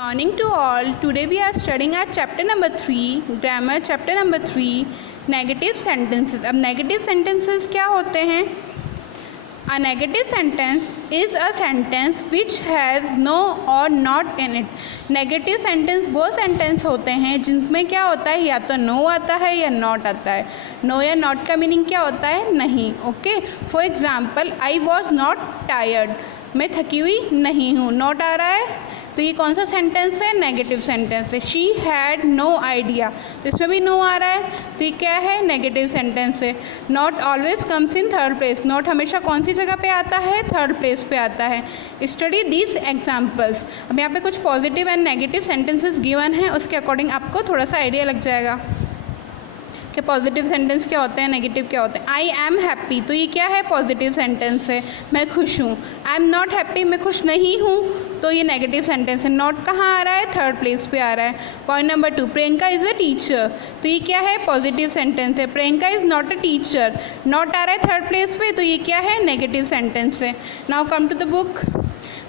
Morning to all. Today we are studying our chapter number 3, grammar chapter number 3, negative sentences. अब negative sentences क्या होते हैं? A negative sentence is a sentence which has no or not in it. Negative sentence वो sentence होते हैं जिसमें क्या होता है, या तो no आता है या not आता है. No या not का मीनिंग क्या होता है? नहीं. Okay. For example, I was not tired. मैं थकी हुई नहीं हूँ. नॉट आ रहा है तो ये कौन सा सेंटेंस है? नेगेटिव सेंटेंस है. शी हैड नो आइडिया, तो इसमें भी नो आ रहा है तो ये क्या है? नेगेटिव सेंटेंस है. Not always comes in third place. Not हमेशा कौन सी जगह पे आता है? थर्ड प्लेस पे आता है. Study these examples. अब यहाँ पे कुछ positive and negative sentences given है, उसके अकॉर्डिंग आपको थोड़ा सा आइडिया लग जाएगा कि पॉजिटिव सेंटेंस क्या होते हैं, नेगेटिव क्या होते हैं. आई एम हैप्पी, तो ये क्या है? पॉजिटिव सेंटेंस है, मैं खुश हूँ. आई एम नॉट हैप्पी, मैं खुश नहीं हूँ, तो ये नेगेटिव सेंटेंस है. नॉट कहाँ आ रहा है? थर्ड प्लेस पे आ रहा है. Point number 2, Priyanka is a teacher, तो ये क्या है? पॉजिटिव सेंटेंस है. Priyanka is not a teacher, not आ रहा है थर्ड प्लेस पे, तो ये क्या है? नेगेटिव सेंटेंस है. Now come to the book.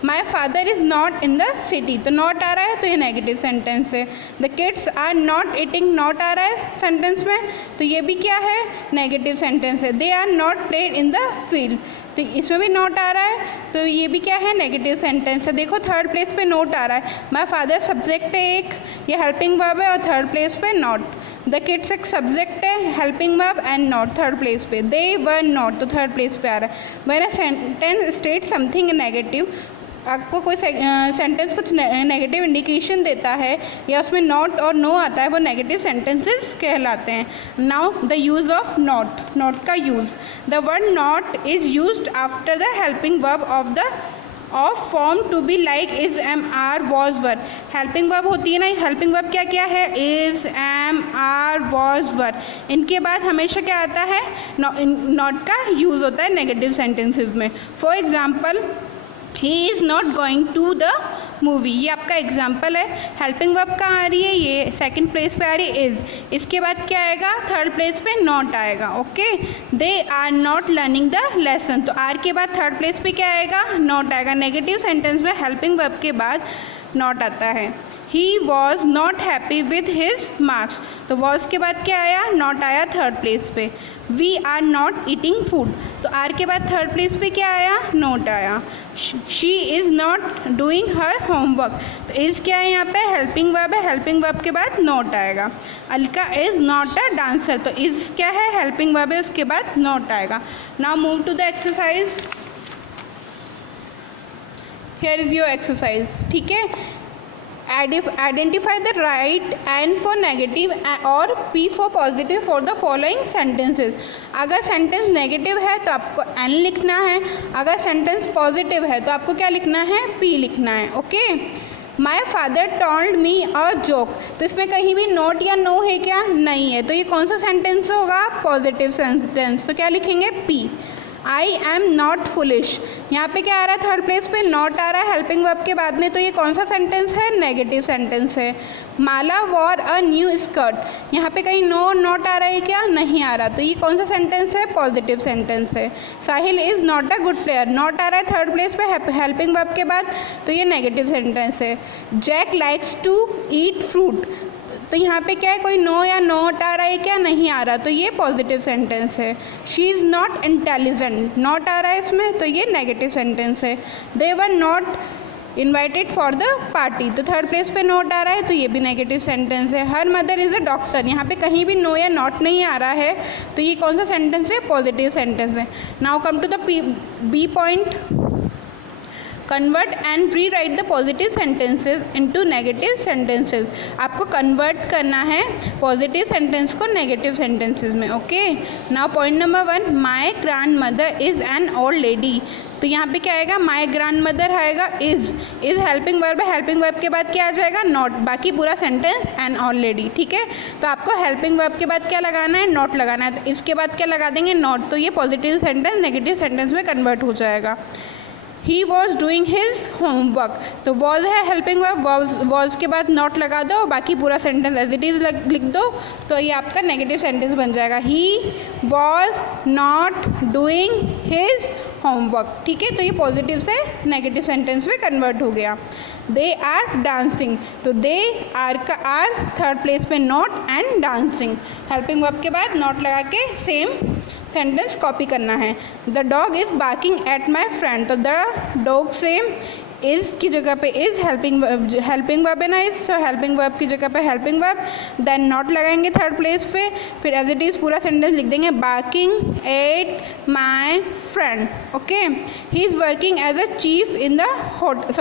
My father is not in the city, तो नॉट आ रहा है तो ये नेगेटिव सेंटेंस है. The kids are not eating, not आ रहा है सेंटेंस में, तो ये भी क्या है? नेगेटिव सेंटेंस है. They are not played in the field, तो इसमें भी नॉट आ रहा है तो ये भी क्या है? नेगेटिव सेंटेंस है. देखो थर्ड प्लेस पे नोट आ रहा है. माई फादर सब्जेक्ट है एक, ये हेल्पिंग वर्ब है, और थर्ड प्लेस पे नॉट. द किड्स एक सब्जेक्ट है, helping verb and not third place पे. दे वर नॉट, तो थर्ड प्लेस पे आ रहा है. When a sentence state something negative, आपको कोई सेंटेंस कुछ नेगेटिव इंडिकेशन देता है या उसमें नॉट और नो आता है, वो नेगेटिव सेंटेंसेस कहलाते हैं. Now the use of not. Not का use. The word not is used after the helping verb of form to be like is, am, are, was, were. Helping verb होती है ना, helping verb क्या क्या है? Is, am, are, was, were. इनके बाद हमेशा क्या आता है? नॉट का यूज़ होता है नेगेटिव सेंटेंसेस में. For example, he is not going to the movie, ये आपका एग्जाम्पल है. हेल्पिंग वर्ब कहाँ आ रही है? ये सेकंड प्लेस पे आ रही है, इज़. इसके बाद क्या आएगा? थर्ड प्लेस पे नॉट आएगा. Okay. They are not learning the lesson, तो आर के बाद थर्ड प्लेस पे क्या आएगा? नॉट आएगा. नेगेटिव सेंटेंस में हेल्पिंग वर्ब के बाद नॉट आता है. He was not happy with his marks, तो वॉज के बाद क्या आया? नॉट आया थर्ड प्लेस पे. We are not eating food, तो आर के बाद थर्ड प्लेस पे क्या आया? नोट आया. She is not doing her homework, तो इज़ क्या है यहाँ पे? हेल्पिंग वर्ब है, हेल्पिंग वर्ब के बाद नोट आएगा. Alka is not a dancer, तो इज़ क्या है? हेल्पिंग वर्ब है, उसके बाद नोट आएगा. Now move to the exercise. Here is your exercise. ठीक है. Identify the right N for negative और P for positive for the following sentences. अगर सेंटेंस नेगेटिव है तो आपको N लिखना है, अगर सेंटेंस पॉजिटिव है तो आपको क्या लिखना है? P लिखना है. Okay. My father told me a joke, तो इसमें कहीं भी नोट या नो है क्या? नहीं है, तो ये कौन सा सेंटेंस होगा? Positive sentence. तो क्या लिखेंगे? P. I am not foolish, यहाँ पे क्या आ रहा है? थर्ड प्लेस पे नॉट आ रहा है हेल्पिंग वर्ब के बाद में, तो ये कौन सा सेंटेंस है? नेगेटिव सेंटेंस है. माला वॉर अ न्यू स्कर्ट, यहाँ पे कहीं नो नॉट आ रहा है क्या? नहीं आ रहा, तो ये कौन सा सेंटेंस है? पॉजिटिव सेंटेंस है. Sahil is not a good player, not आ रहा है थर्ड प्लेस पे हेल्पिंग वर्ब के बाद, तो ये नेगेटिव सेंटेंस है. Jack likes to eat fruit, तो यहाँ पे क्या है? कोई नो या नोट आ रहा है क्या? नहीं आ रहा, तो ये पॉजिटिव सेंटेंस है. She is not intelligent, not आ रहा है इसमें, तो ये नेगेटिव सेंटेंस है. They were not invited for the party, तो थर्ड प्लेस पे नोट आ रहा है, तो ये भी नेगेटिव सेंटेंस है. Her mother is a doctor, यहाँ पे कहीं भी नो या नॉट नहीं आ रहा है, तो ये कौन सा सेंटेंस है? पॉजिटिव सेंटेंस है. Now come to the B point. Convert and rewrite the positive sentences into negative sentences. आपको कन्वर्ट करना है पॉजिटिव सेंटेंस को नेगेटिव सेंटेंसेज में. Okay. Now point number 1, my grandmother is an old lady, तो यहाँ पे क्या आएगा? माई ग्रैंड मदर आएगा. इज़ हेल्पिंग वर्ब है, हेल्पिंग वर्ब के बाद क्या आ जाएगा? नॉट. बाकी पूरा सेंटेंस एन ओल्ड लेडी. ठीक है. तो आपको हेल्पिंग वर्ब के बाद क्या लगाना है? नॉट लगाना है. तो इसके बाद क्या लगा देंगे? नॉट. तो ये पॉजिटिव सेंटेंस नेगेटिव सेंटेंस में कन्वर्ट हो जाएगा. He was doing his homework. तो वॉज है हेल्पिंग वर्ब, वॉज के बाद नॉट लगा दो, बाकी पूरा सेंटेंस एज इट इज लिख दो, तो ये आपका नेगेटिव सेंटेंस बन जाएगा। He was not doing his homework. ठीक है, तो ये पॉजिटिव से नेगेटिव सेंटेंस में कन्वर्ट हो गया। दे आर डांसिंग, तो दे आर का आर थर्ड प्लेस पे not and dancing, helping verb के बाद नॉट लगा के सेम सेंटेंस कॉपी करना है। The dog is barking at my friend, तो द डॉग सेम इज़ की जगह पे इज़ हेल्पिंग वर्ब है ना, इज़, सो हेल्पिंग वर्ब की जगह पे हेल्पिंग वर्ब, देन नॉट लगाएंगे थर्ड प्लेस पे, फिर एज इट इज़ पूरा सेंटेंस लिख देंगे barking at my friend. Okay, he is working as a chief in the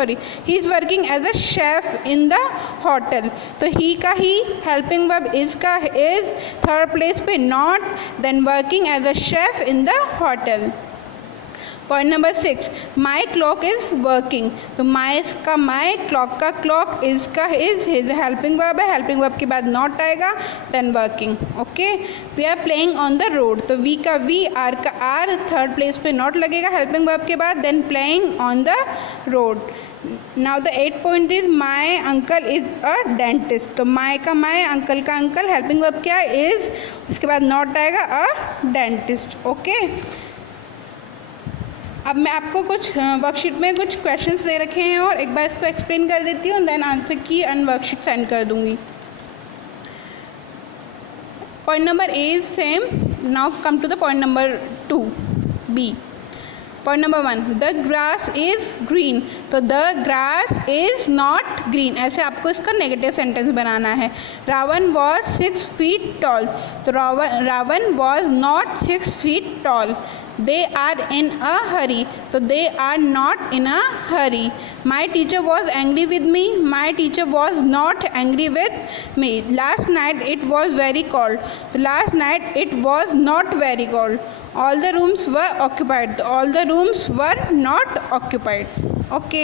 he is working as a chef in the hotel, तो he का he, helping verb is का is, third place पे not, then working as a chef in the hotel. Point number 6, my clock is working, तो my का my, clock का clock, is का is, his helping verb है, helping verb के बाद not आएगा, then working. Okay, we are playing on the road, तो we का वी, आर का आर, थर्ड प्लेस पे नॉट लगेगा हेल्पिंग वर्ब के बाद, then playing on the road. Now the 8th point is my uncle is a dentist, तो my का my, uncle का अंकल, हेल्पिंग वर्ब क्या है इज़, उसके बाद नॉट आएगा, अ डेंटिस्ट। ओके, अब मैं आपको कुछ वर्कशीट में कुछ क्वेश्चंस दे रखे हैं और एक बार इसको एक्सप्लेन कर देती हूँ, then answer key and worksheet send कर दूँगी। Point number A is same, now come to the point number 2 B. Point number 1, the grass is green, तो the grass is not green, ऐसे आपको इसका नेगेटिव सेंटेंस बनाना है। Ravan was 6 feet tall, तो Ravan was not 6 feet tall. They are in a hurry, तो they are not in a hurry. My teacher was angry with me, my teacher was not angry with me. Last night it was very cold, तो last night it was not very cold. All the rooms were occupied, all the rooms were not occupied. Okay.